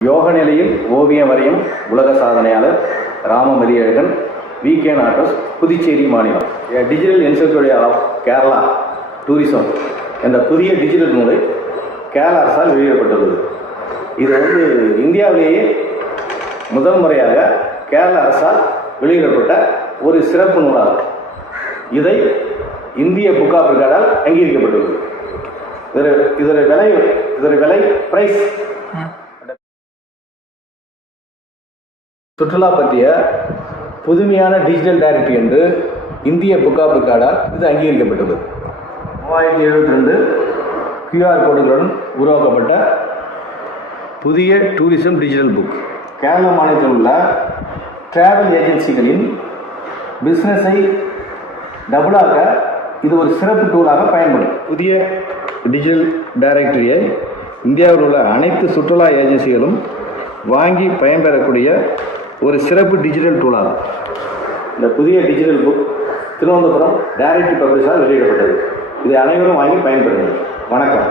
யோக நிலையில் ஓவியம் வரையும் உலக சாதனையாளர் ராமமதியழகன், VK அட்ரஸ், புதுச்சேரி மாநிலம். Digital encyclopedia of Kerala tourism என்ற புதிய டிஜிட்டல் நூலை கேரள அரசால் வெளியிடப்பட்டுள்ளது. இது இந்தியாவிலேயே முதல் முறையாக கேரள அரசால் வெளியிடப்பட்ட ஒரு சிறப்பு நூலாகும். இதை இந்திய புக் ஆஃப் ரெக்கார்டால் அங்கீகரிக்கப்பட்டுள்ளது. இதோட விலை பிரைஸ் சுற்றுலா பற்றிய புதுமையான டிஜிட்டல் டைரக்டரி என்று இந்திய புக் ஆஃப் ரெக்கார்டால் இது அங்கீகரிக்கப்பட்டுள்ளது. 3072 QR கோடுகளுடன் உருவாக்கப்பட்ட புதிய டூரிசம் டிஜிட்டல் புக். கேரள மாநிலத்தில் உள்ள டிராவல் ஏஜென்சிகளின் பிஸ்னஸை டபுளாக்க இது ஒரு சிறப்பு டூலாக பயன்படும். புதிய டிஜிட்டல் டைரக்டரியை இந்தியாவில் உள்ள அனைத்து சுற்றுலா ஏஜென்சிகளும் வாங்கி பயன்பெறக்கூடிய ஒரு சிறப்பு டிஜிட்டல் டூலாகும். இந்த புதிய டிஜிட்டல் புக் திருவனந்தபுரம் டைரக்டரி பப்ளிஷால் வெளியிடப்பட்டது. இதை அனைவரும் வாங்கி பயன்பெறுங்கள். வணக்கம்.